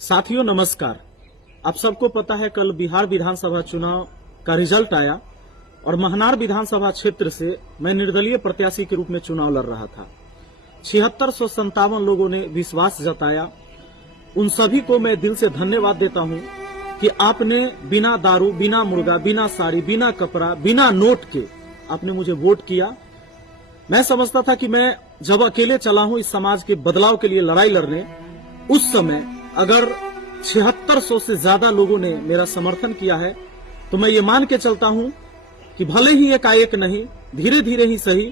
साथियों नमस्कार। आप सबको पता है कल बिहार विधानसभा चुनाव का रिजल्ट आया और महनार विधानसभा क्षेत्र से मैं निर्दलीय प्रत्याशी के रूप में चुनाव लड़ रहा था। 7657 लोगों ने विश्वास जताया। उन सभी को मैं दिल से धन्यवाद देता हूं कि आपने बिना दारू, बिना मुर्गा, बिना साड़ी, बिना कपड़ा, बिना नोट के आपने मुझे वोट किया। मैं समझता था कि मैं जब अकेले चला हूं इस समाज के बदलाव के लिए लड़ाई लड़ने, उस समय अगर 7600 से ज्यादा लोगों ने मेरा समर्थन किया है तो मैं ये मान के चलता हूं कि भले ही एकाएक नहीं, धीरे धीरे ही सही,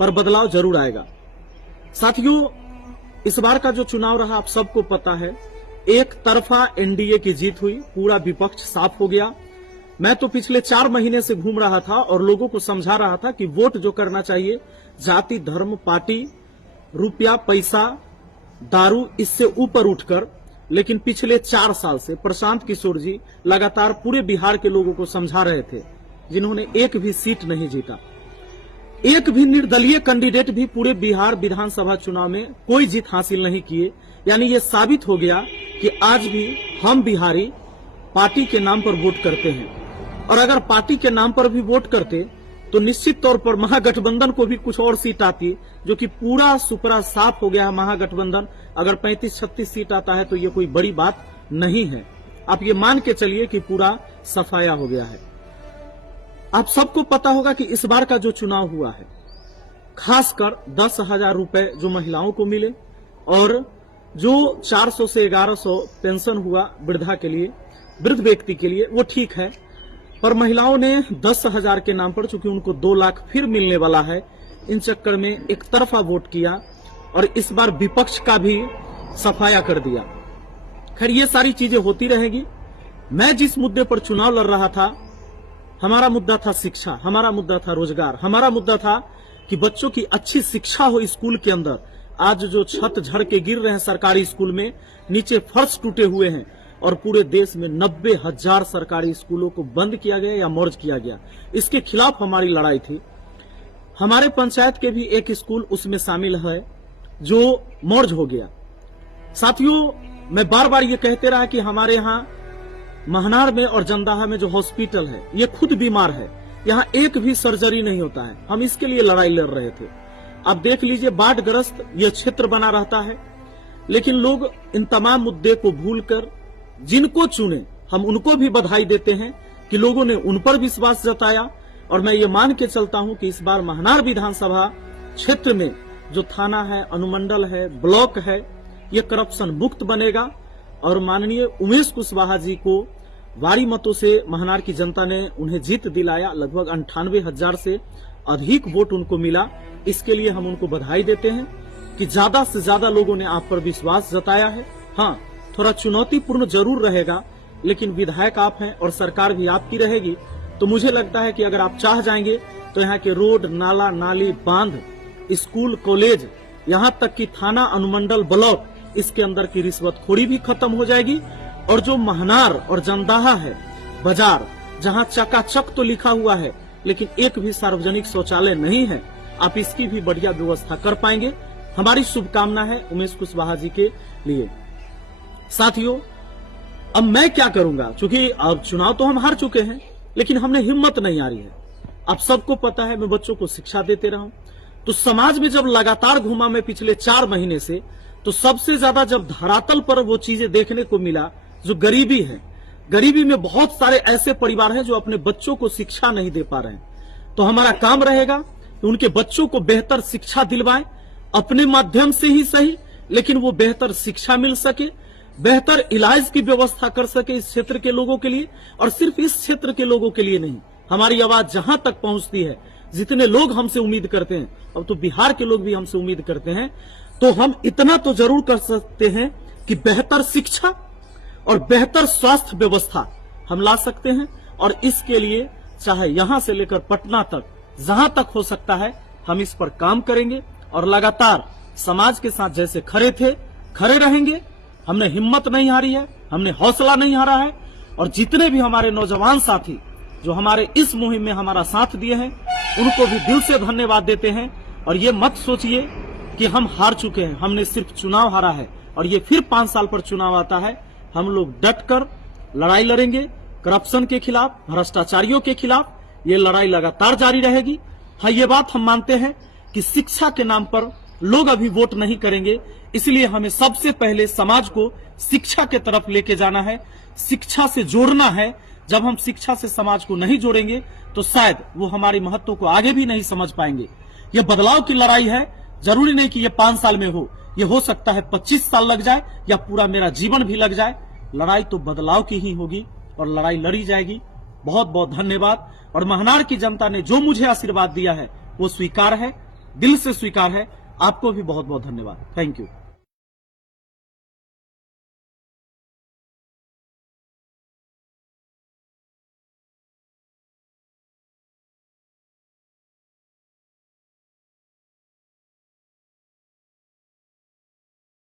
पर बदलाव जरूर आएगा। साथियों, इस बार का जो चुनाव रहा आप सबको पता है, एक तरफा एनडीए की जीत हुई, पूरा विपक्ष साफ हो गया। मैं तो पिछले 4 महीने से घूम रहा था और लोगों को समझा रहा था कि वोट जो करना चाहिए जाति, धर्म, पार्टी, रुपया, पैसा, दारू, इससे ऊपर उठकर। लेकिन पिछले 4 साल से प्रशांत किशोर जी लगातार पूरे बिहार के लोगों को समझा रहे थे, जिन्होंने एक भी सीट नहीं जीता। एक भी निर्दलीय कैंडिडेट भी पूरे बिहार विधानसभा चुनाव में कोई जीत हासिल नहीं किए। यानी ये साबित हो गया कि आज भी हम बिहारी पार्टी के नाम पर वोट करते हैं, और अगर पार्टी के नाम पर भी वोट करते तो निश्चित तौर पर महागठबंधन को भी कुछ और सीट आती, जो कि पूरा सुपरा साफ हो गया है महागठबंधन। अगर 35-36 सीट आता है तो ये कोई बड़ी बात नहीं है। आप ये मान के चलिए कि पूरा सफाया हो गया है। आप सबको पता होगा कि इस बार का जो चुनाव हुआ है, खासकर 10,000 रुपए जो महिलाओं को मिले और जो 400 से 1100 पेंशन हुआ वृद्धा के लिए, वृद्ध व्यक्ति के लिए, वो ठीक है। पर महिलाओं ने 10,000 के नाम पर, चूंकि उनको 2 लाख फिर मिलने वाला है, इन चक्कर में एक तरफा वोट किया और इस बार विपक्ष का भी सफाया कर दिया। खैर, ये सारी चीजें होती रहेगी। मैं जिस मुद्दे पर चुनाव लड़ रहा था, हमारा मुद्दा था शिक्षा, हमारा मुद्दा था रोजगार, हमारा मुद्दा था कि बच्चों की अच्छी शिक्षा हो स्कूल के अंदर। आज जो छत झड़ के गिर रहे हैं सरकारी स्कूल में, नीचे फर्श टूटे हुए हैं, और पूरे देश में 90,000 सरकारी स्कूलों को बंद किया गया या मर्ज किया गया, इसके खिलाफ हमारी लड़ाई थी। हमारे पंचायत के भी एक स्कूल उसमें शामिल है जो मर्ज हो गया। साथियों, मैं बार बार ये कहते रहा कि हमारे यहाँ महनार में और जंदाहा में जो हॉस्पिटल है, ये खुद बीमार है, यहाँ एक भी सर्जरी नहीं होता है। हम इसके लिए लड़ाई लड़ रहे थे। अब देख लीजिए, बाढ़ग्रस्त ये क्षेत्र बना रहता है, लेकिन लोग इन तमाम मुद्दे को भूलकर जिनको चुने, हम उनको भी बधाई देते हैं कि लोगों ने उन पर विश्वास जताया। और मैं ये मान के चलता हूं कि इस बार महनार विधानसभा क्षेत्र में जो थाना है, अनुमंडल है, ब्लॉक है, ये करप्शन मुक्त बनेगा। और माननीय उमेश कुशवाहा जी को भारी मतों से महनार की जनता ने उन्हें जीत दिलाया। लगभग 98,000 से अधिक वोट उनको मिला। इसके लिए हम उनको बधाई देते हैं कि ज्यादा से ज्यादा लोगों ने आप पर विश्वास जताया है। हाँ, थोड़ा चुनौतीपूर्ण जरूर रहेगा, लेकिन विधायक आप हैं और सरकार भी आपकी रहेगी। तो मुझे लगता है कि अगर आप चाह जाएंगे तो यहाँ के रोड, नाला, नाली, बांध, स्कूल, कॉलेज, यहाँ तक कि थाना, अनुमंडल, ब्लॉक, इसके अंदर की रिश्वतखोरी भी खत्म हो जाएगी। और जो महनार और जंदाहा है बाजार, जहाँ चकाचक तो लिखा हुआ है लेकिन एक भी सार्वजनिक शौचालय नहीं है, आप इसकी भी बढ़िया व्यवस्था कर पाएंगे। हमारी शुभकामना है उमेश कुशवाहा जी के लिए। साथियों, अब मैं क्या करूंगा, क्योंकि अब चुनाव तो हम हार चुके हैं, लेकिन हमने हिम्मत नहीं हारी है। आप सबको पता है मैं बच्चों को शिक्षा देते रहा हूं, तो समाज में जब लगातार घूमा मैं पिछले 4 महीने से, तो सबसे ज्यादा जब धरातल पर वो चीजें देखने को मिला जो गरीबी है। गरीबी में बहुत सारे ऐसे परिवार हैं जो अपने बच्चों को शिक्षा नहीं दे पा रहे हैं। तो हमारा काम रहेगा कि उनके बच्चों को बेहतर शिक्षा दिलवाएं, अपने माध्यम से ही सही, लेकिन वो बेहतर शिक्षा मिल सके, बेहतर इलाज की व्यवस्था कर सके इस क्षेत्र के लोगों के लिए। और सिर्फ इस क्षेत्र के लोगों के लिए नहीं, हमारी आवाज जहां तक पहुंचती है, जितने लोग हमसे उम्मीद करते हैं, अब तो बिहार के लोग भी हमसे उम्मीद करते हैं, तो हम इतना तो जरूर कर सकते हैं कि बेहतर शिक्षा और बेहतर स्वास्थ्य व्यवस्था हम ला सकते हैं। और इसके लिए चाहे यहां से लेकर पटना तक, जहां तक हो सकता है, हम इस पर काम करेंगे और लगातार समाज के साथ जैसे खड़े थे खड़े रहेंगे। हमने हिम्मत नहीं हारी है, हमने हौसला नहीं हारा है। और जितने भी हमारे नौजवान साथी जो हमारे इस मुहिम में हमारा साथ दिए हैं, उनको भी दिल से धन्यवाद देते हैं। और ये मत सोचिए कि हम हार चुके हैं, हमने सिर्फ चुनाव हारा है और ये फिर 5 साल पर चुनाव आता है, हम लोग डटकर लड़ाई लड़ेंगे। करप्शन के खिलाफ, भ्रष्टाचारियों के खिलाफ ये लड़ाई लगातार जारी रहेगी। हाँ, ये बात हम मानते हैं कि शिक्षा के नाम पर लोग अभी वोट नहीं करेंगे, इसलिए हमें सबसे पहले समाज को शिक्षा के तरफ लेके जाना है, शिक्षा से जोड़ना है। जब हम शिक्षा से समाज को नहीं जोड़ेंगे तो शायद वो हमारे महत्व को आगे भी नहीं समझ पाएंगे। ये बदलाव की लड़ाई है, जरूरी नहीं कि ये 5 साल में हो, ये हो सकता है 25 साल लग जाए या पूरा मेरा जीवन भी लग जाए। लड़ाई तो बदलाव की ही होगी और लड़ाई लड़ी जाएगी। बहुत बहुत धन्यवाद। और महनार की जनता ने जो मुझे आशीर्वाद दिया है वो स्वीकार है, दिल से स्वीकार है। आपको भी बहुत बहुत धन्यवाद। Thank you.